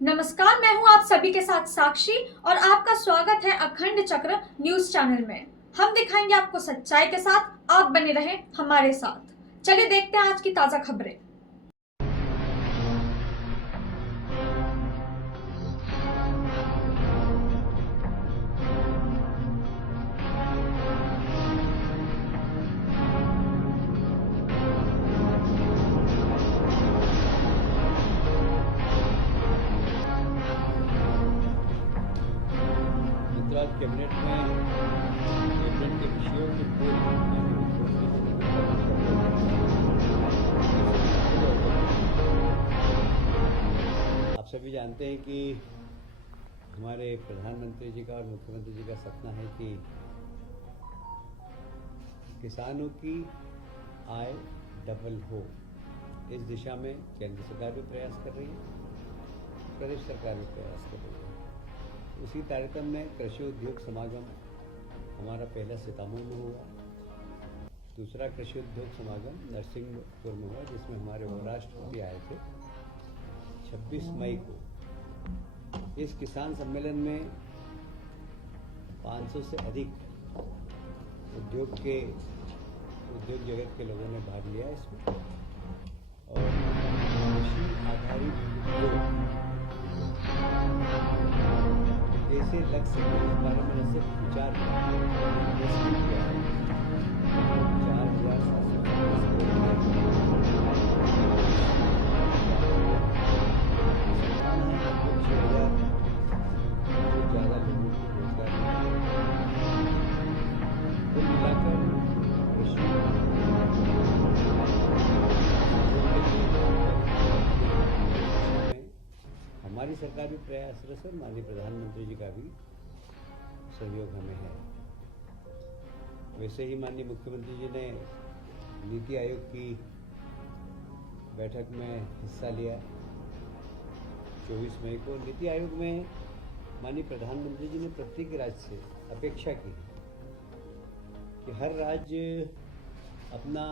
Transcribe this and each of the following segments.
नमस्कार, मैं हूं आप सभी के साथ साक्षी और आपका स्वागत है अखंड चक्र न्यूज चैनल में। हम दिखाएंगे आपको सच्चाई के साथ, आप बने रहें हमारे साथ। चलिए देखते हैं आज की ताजा खबरें। गुजरात कैबिनेट में कैबिनेट के विषयों के पूर्व माननीय मुख्यमंत्री जी ने आप सभी जानते हैं कि हमारे प्रधानमंत्री जी का और मुख्यमंत्री जी का सपना है कि किसानों की आय डबल हो। इस दिशा में केंद्र सरकार भी प्रयास कर रही है, प्रदेश सरकार भी प्रयास कर रही है। उसी तारतम्य में कृषि उद्योग समागम हमारा पहला सितंबर में हुआ, दूसरा कृषि उद्योग समागम नरसिंहपुर में हुआ, जिसमें हमारे उपराष्ट्रपति आए थे 26 मई को। इस किसान सम्मेलन में 500 से अधिक उद्योग जगत के लोगों ने भाग लिया इसमें, और कृषि आधारित उद्योग कैसे लग सके इस बारे में न सिर्फ विचार किया है। 4,700 लोगों को रोजगार कुल मिलाकर कृषि हमारी सरकार भी प्रयासरत है, माननीय प्रधानमंत्री जी का भी सहयोग हमें है। वैसे ही माननीय मुख्यमंत्री जी ने नीति आयोग की बैठक में हिस्सा लिया 24 मई को। नीति आयोग में माननीय प्रधानमंत्री जी ने प्रत्येक राज्य से अपेक्षा की कि हर राज्य अपना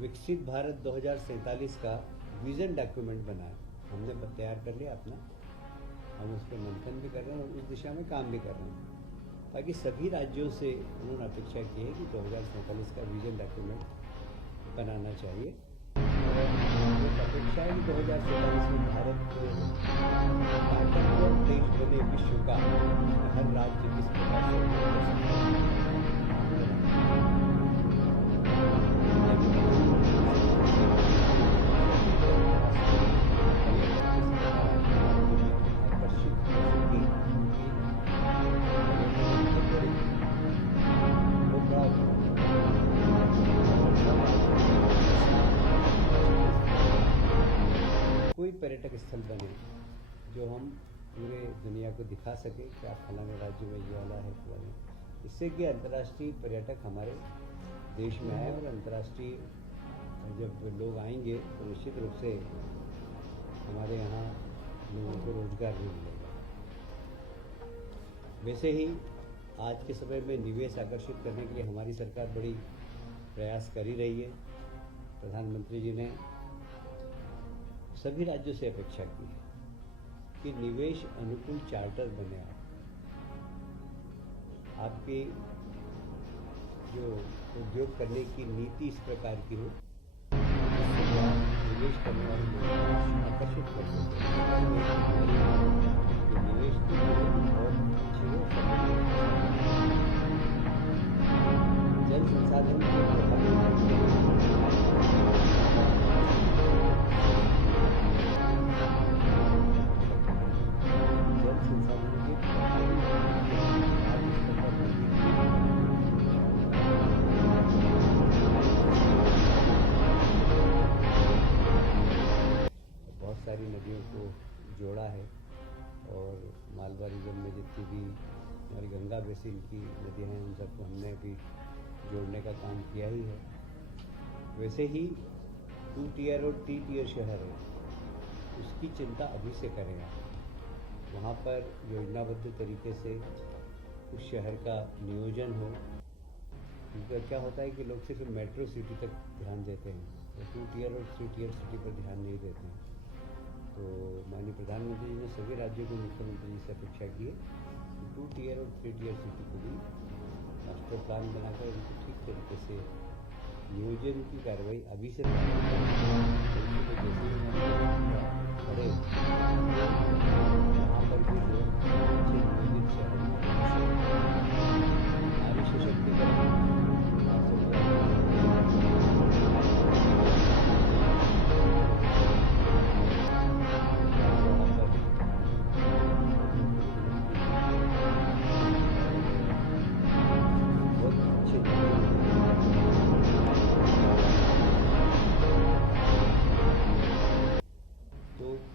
विकसित भारत 2047 का विजन डॉक्यूमेंट बनाए। हमने तैयार कर लिया अपना, हम उस पर मंथन भी कर रहे हैं और उस दिशा में काम भी कर रहे हैं, ताकि सभी राज्यों से उन्होंने अपेक्षा की है कि 2047 का विजन डॉक्यूमेंट बनाना चाहिए। और एक अपेक्षा है कि 2047 में भारत ताकतवर देश बने विश्व का, हर राज्य किस प्रकार से कोई पर्यटक स्थल बने जो हम पूरे दुनिया को दिखा सके कि आप फलाने राज्य में ये वाला है फलाने, इससे कि अंतर्राष्ट्रीय पर्यटक हमारे देश में आए और अंतर्राष्ट्रीय जब लोग आएंगे तो निश्चित रूप से हमारे यहाँ लोगों को रोजगार भी मिलेगा। वैसे ही आज के समय में निवेश आकर्षित करने के लिए हमारी सरकार बड़ी प्रयास कर ही रही है। प्रधानमंत्री जी ने सभी राज्यों से अपेक्षा की है कि निवेश अनुकूल चार्टर बने। आपकी जो उद्योग करने की नीति इस प्रकार की हो जिससे आप निवेश करने वाले लोगों को आकर्षित कर सकें। जो निवेश बहुत अच्छी हो, जल संसाधन के बहुत सारी नदियों को जोड़ा है, और मालवा रीजन में जितनी भी हमारी गंगा बेसिन की नदियाँ हैं उन सबको हमने भी जोड़ने का काम किया ही है। वैसे ही 2 टियर और 3 टियर शहर है, उसकी चिंता अभी से करें आप। वहाँ पर योजनाबद्ध तरीके से उस शहर का नियोजन हो, क्योंकि क्या होता है कि लोग सिर्फ मेट्रो सिटी तक ध्यान देते हैं, तो 2 टियर और 3 टियर सिटी पर ध्यान नहीं देते हैं। तो माननीय माननीय प्रधानमंत्री जी ने सभी राज्यों के मुख्यमंत्री जी से अपेक्षा की है कि 2 टियर और 3 टियर सिटी को भी मास्टर प्लान बनाकर उनको ठीक तरीके से नियोजन की कार्रवाई अभी से प्रारंभ करें। तो जैसे ही बढ़े वहाँ पर भी लोग अच्छे नियोजित शहर में नारी सशक्तिकरण आप सब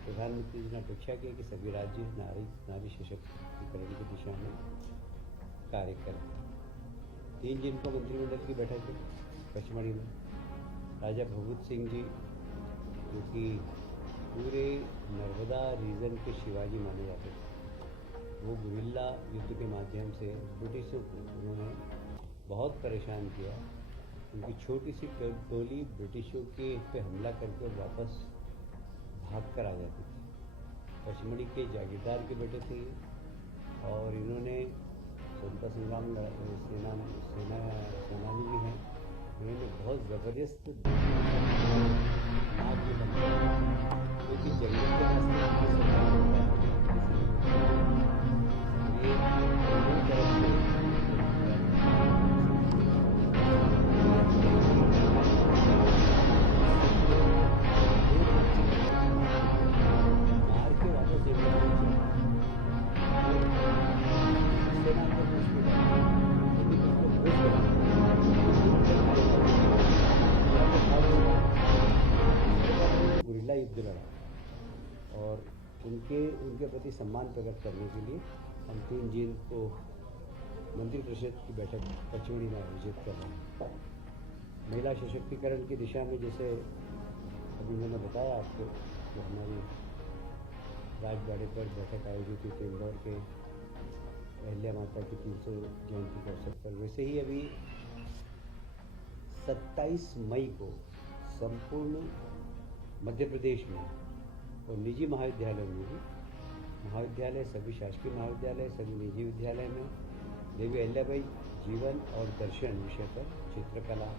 प्रधानमंत्री जी ने अपेक्षा की कि सभी राज्य नारी सशक्तिकरण की दिशा में कार्य करें। 3 जून को मंत्रिमंडल की बैठक है पचमढ़ी में। राजा भगवत सिंह जी जो कि पूरे नर्मदा रीजन के शिवाजी माने जाते थे, वो गुरिल्ला युद्ध के माध्यम से ब्रिटिशों को उन्होंने बहुत परेशान किया। उनकी छोटी सी टोली ब्रिटिशों के पे हमला करके वापस भाग कर आ जाती थी। पचमढ़ी के जागीरदार के बेटे थे और इन्होंने स्वतंत्रता संग्राम सेनानी भी हैं। इन्होंने बहुत ज़बरदस्त नाक में बंद क्योंकि जंगल के रास्ते ये दोनों तरफ से गुरिल्ला युद्ध लड़ा और उनके प्रति सम्मान प्रकट करने के लिए हम 3 जून को मंत्रिपरिषद की बैठक पचमढ़ी में आयोजित कर रहे हैं। महिला सशक्तिकरण की दिशा में जैसे अभी मैंने बताया आपको कि हमारी राजबाड़े पर बैठक आयोजित हुई थी इंदौर के अहिल्या माता की 300 जयंती के अवसर पर, वैसे ही अभी 27 मई को संपूर्ण मध्य प्रदेश में और निजी महाविद्यालयों में भी सभी शासकीय महाविद्यालय, सभी निजी विद्यालय में देवी अहिल्याबाई जीवन और दर्शन विषय पर चित्रकला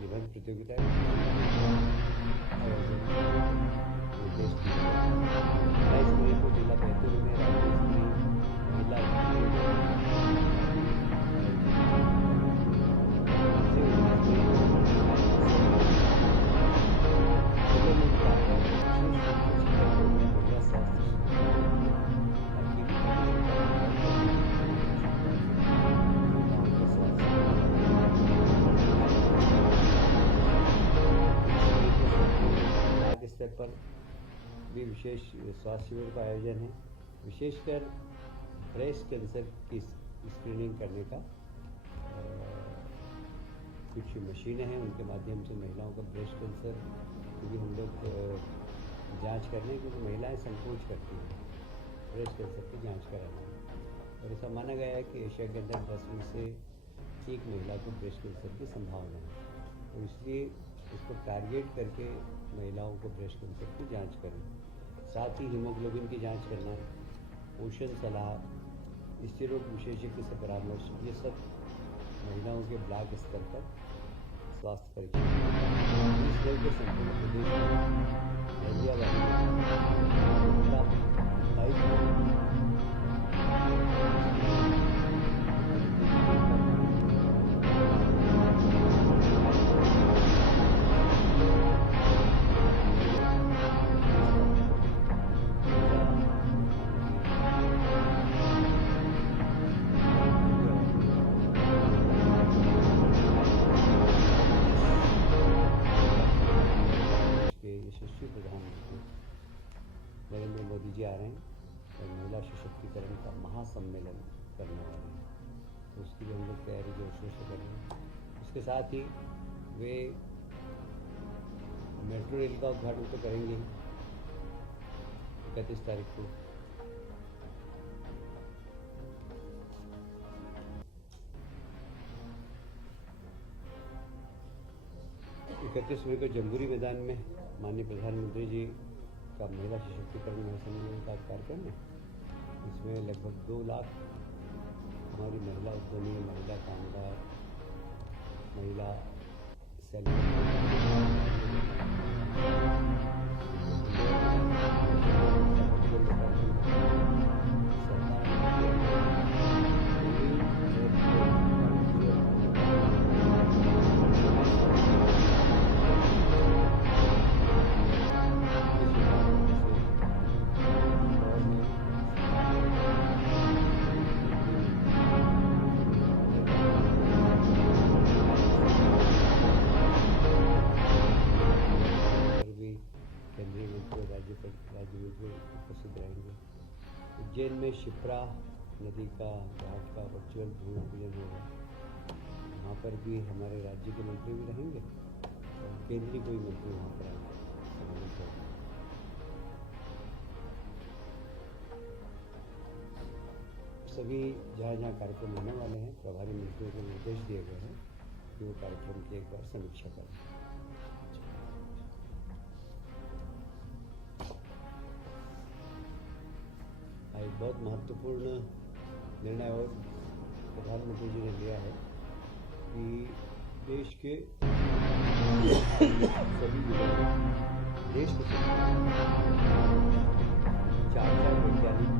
निबंध प्रतियोगिता निर्देश दिया। 22 मई को जिला बैतूल में राज्य स्तर पर भी विशेष स्वास्थ्य शिविर का आयोजन है। विशेषकर ब्रेस्ट कैंसर की स्क्रीनिंग करने का कुछ मशीनें हैं, उनके माध्यम से महिलाओं का ब्रेस्ट कैंसर की भी हम लोग जांच कर रहे हैं, क्योंकि महिलाएं संकोच करती हैं ब्रेस्ट कैंसर की जांच कराना। और ऐसा माना गया है कि एशिया के अंदर 10 में से 1 महिला को ब्रेस्ट कैंसर की संभावना है। तो इसलिए इसको टारगेट करके महिलाओं को ब्रेस्ट कैंसर की जांच करें। साथ ही हीमोग्लोबिन की जांच करना, पोषण सलाह, स्त्री रोग विशेषज्ञ से परामर्श, ये सब महिलाओं के ब्लॉक स्तर पर स्वास्थ्य परीक्षण। इस वर्ग के संपूर्ण प्रदेश नरेंद्र मोदी जी आ रहे हैं और महिला सशक्तिकरण का महासम्मेलन करने वाले हैं, तो उसकी भी हम लोग तैयारी जोर शोर से कर रहे हैं। उसके साथ ही वे मेट्रो रेल का उद्घाटन तो करेंगे 31 तारीख को। इकतीस मई को जम्बूरी मैदान में माननीय प्रधानमंत्री जी का महिला सशक्तिकरण महासम्मेलन का कार्यक्रम है। इसमें लगभग 2 लाख हमारी महिला उद्यमी, महिला कामगार, महिला केंद्रीय मंत्री और राज्य मंत्री उपस्थित रहेंगे। उज्जैन में शिप्रा नदी का घाट का वर्चुअल भूमि पूजन होगा। वहाँ पर भी हमारे राज्य के मंत्री भी रहेंगे और केंद्रीय कोई मंत्री वहाँ पर सम्मिलित होगा। सभी जहाँ जहाँ कार्यक्रम होने वाले हैं, प्रभारी मंत्रियों को निर्देश दिए गए हैं कि वो कार्यक्रम की एक बार समीक्षा करें। एक बहुत महत्वपूर्ण निर्णय और प्रधानमंत्री जी ने लिया है कि देश के सभी जिलों में देश के चार वैज्ञानिक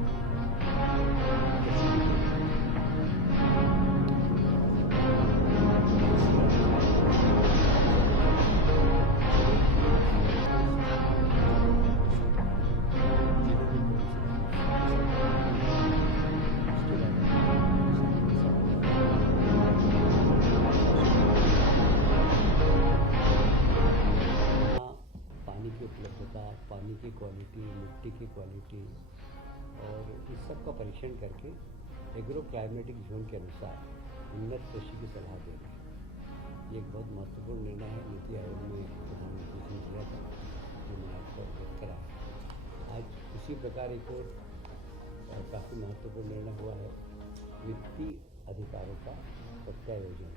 उपलब्धता, पानी की क्वालिटी, मिट्टी की क्वालिटी और इस सब का परीक्षण करके एग्रो क्लाइमेटिक जोन के अनुसार उन्नत कृषि की सलाह दे रही है। ये एक बहुत महत्वपूर्ण निर्णय है। नीति आयोग में प्रधानमंत्री जी ने लिया था, जो मैंने आपको अवगत करा है। आज उसी प्रकार एक और काफ़ी महत्वपूर्ण निर्णय हुआ है वित्तीय अधिकारों का प्रत्यायोजन।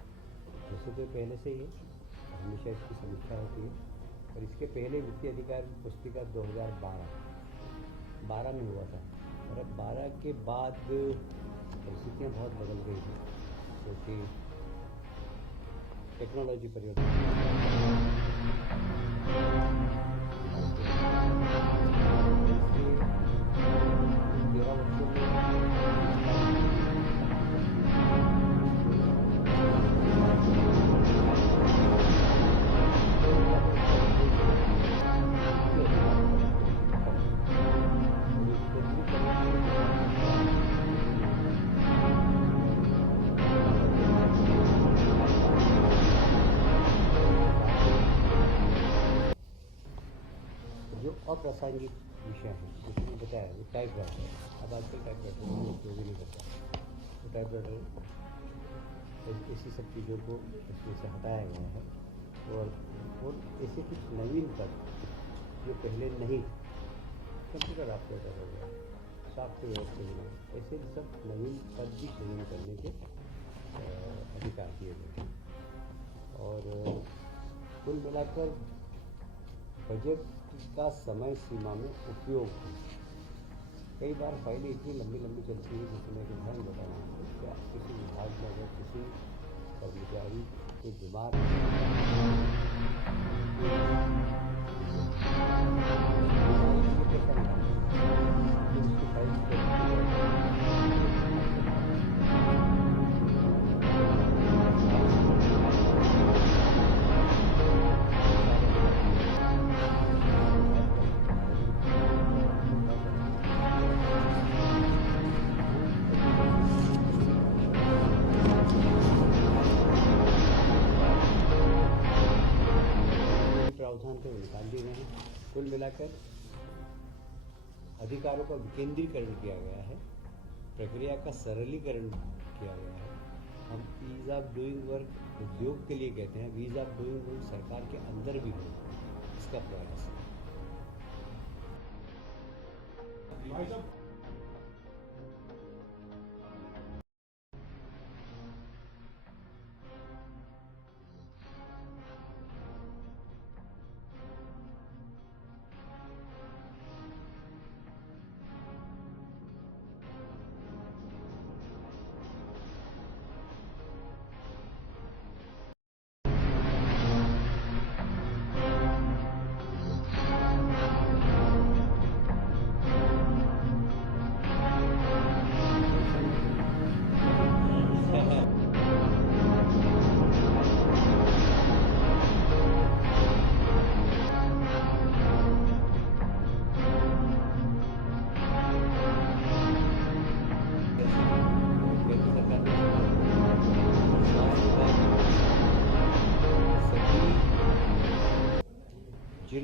वैसे तो पहले से ही हमेशा इसकी समीक्षा होती है, और इसके पहले वित्तीय अधिकार पुस्तिका 2012 में हुआ था, और अब 12 के बाद परिस्थितियाँ बहुत बदल गई हैं, क्योंकि टेक्नोलॉजी परिवर्तन 13 वर्षों में जो अप्रासंगिक विषय हैं, जैसे मैंने बताया वो टाइप राइटर, अब आजकल टाइप राइटर में उपयोग नहीं करता, तो टाइप राइटर ऐसी सब चीज़ों को इसमें से हटाया गया है। और ऐसे कुछ नवीन पद जो पहले नहीं, कंप्यूटर ऑपरेटर हो गया, सॉफ्टवेयर इंजीनियर, ऐसे सब नवीन पद भी सृजन करने के अधिकार दिए गए हैं। और कुल मिलाकर बजट का समय सीमा में उपयोग है। कई बार फाइलें इतनी लंबी लंबी चलती है, जिसमें एक उदाहरण बता रहा हूँ कि आप किसी विभाग में अगर किसी कर्मचारी के बीमार प्रावधान थे वो निकाल दिए गए हैं। कुल मिलाकर अधिकारों का विकेंद्रीकरण किया गया है, प्रक्रिया का सरलीकरण किया गया है। हम ईज ऑफ डूइंग वर्क उद्योग के लिए कहते हैं, ईज ऑफ डूइंग वर्क सरकार के अंदर भी हो, इसका प्रयास है।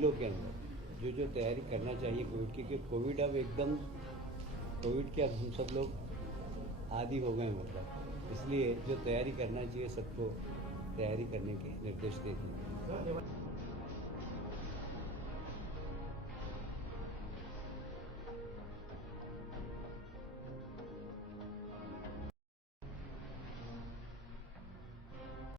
जिलों के अंदर जो तैयारी करना चाहिए कोविड की, क्योंकि कोविड अब एकदम कोविड के अब हम सब लोग आदी हो गए मतलब, इसलिए जो तैयारी करना चाहिए सबको तैयारी करने के निर्देश दे दिए।